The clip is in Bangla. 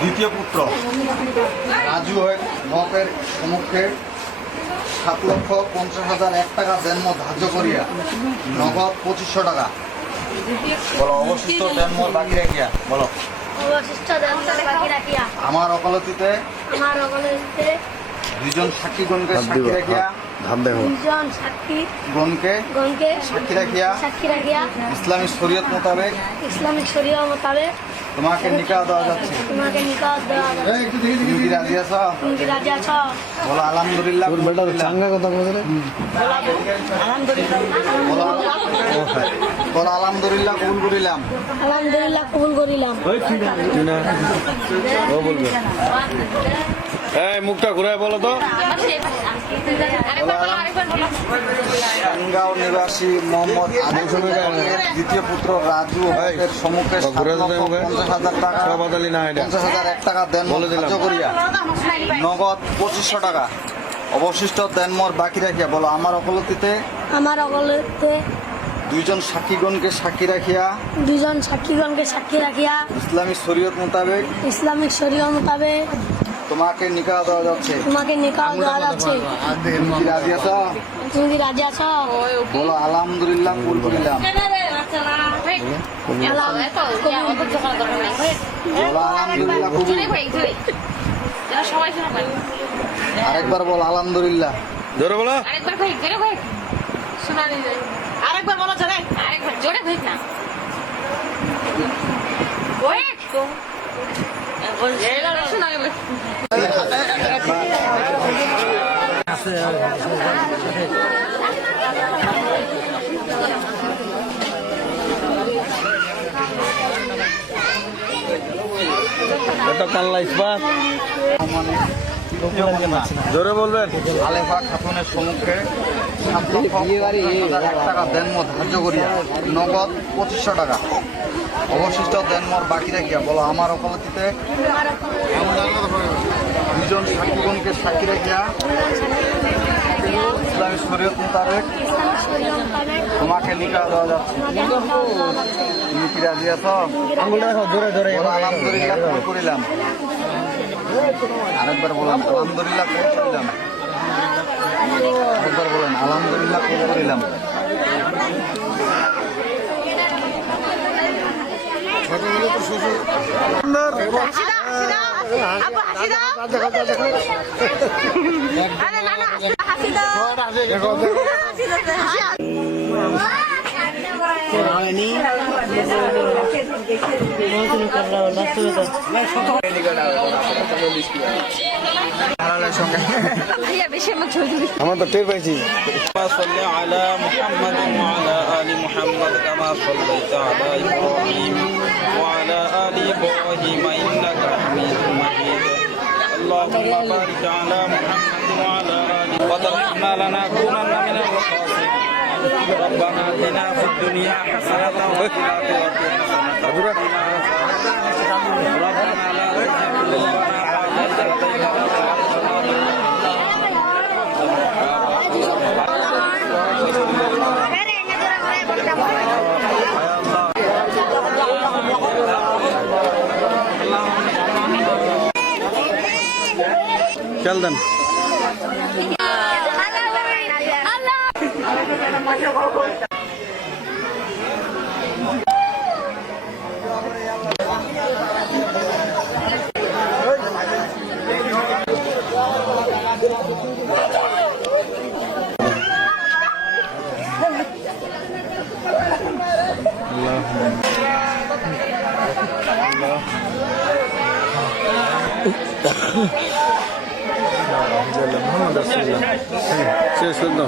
দ্বিতীয় পুত্র রাজু হকের সম্মুখে 7,50,001 টাকা দেনমো ধার্য করিয়া নগদ 2500 টাকা বলো অবশিষ্ট দেনমোর বাকি রাখিয়া বলো আমার অকলতিতে দুইজন সাক্ষীগণকে সাক্ষী রাখিয়া সাক্ষী রাখিয়া ইসলামিক শরীয়ত মোতাবেক তোমাকে নিকাহ দেওয়া যাচ্ছে। তুমি কি রাজি আছো? বলো আলহামদুলিল্লাহ। বলো আলহামদুলিল্লাহ কবুল করিলাম। কবুল করিলাম। এই মুখটা ঘুরায় বলো তো। টাঙ্গাইল নিবাসী মোহাম্মদ দ্বিতীয় পুত্র রাজু হকের সম্মুখে 50,001 টাকা ধার্য করিয়া নগদ 2500 টাকা অবশিষ্ট দেনমোর বাকি রাখিয়া বলো আমার অকলতিতে দুইজন সাক্ষীগণকে সাক্ষী রাখিয়া ইসলামিক শরীয়ত মোতাবেক তোমাকে নিকাহ দেওয়া যাচ্ছে। তুমি কি রাজি আছো? বলো আলহামদুলিল্লাহ কবুল করিলাম। বলো আলহামদুলিল্লাহ কবুল। আরেকবার বলো আলহামদুলিল্লাহ। জোরে বলো। আরেকবার বলো জোরে। আরেকবার জোরে কই না। ওই তো জোরে বলবেন। আলেফা খাতুনের সম্মুখে 7,50,001 টাকা দেনমো ধার্য করিয়া নগদ 2500 টাকা অবশিষ্ট দেনমোর বাকি রাখিয়া বলো আমার অকলতিতে দুজন সাক্ষীগণকে সাক্ষী রাখিয়া ইসলামী শরীয়ত মোতাবেক তোমাকে নিকাহ দেওয়া যাচ্ছে। তুমি কি রাজি আছো? বলো আলহামদুলিল্লাহ কবুল করিলাম। আরেকবার বলেন আলহামদুলিল্লাহ কবুল করিলাম। আরেকবার বলেন আলহামদুলিল্লাহ কবুল করিলাম। আমার তো টের পাইছি। صل على محمد وعلى آل محمد كما صليت على إبراهيم وعلى آل إبراهيم إنك حميد مجيد اللهم بارك على محمد وعلى آل وترحمنا لنكونن من الخاسرين ربنا آتنا في الدنيا حسنة وفي الآخرة حسنة وقنا ربنا لا تزغ قلوبنا بعد إذ هديتنا চল দেন। মোহাম্মদ রাসূলুল্লাহ শেষ হলো।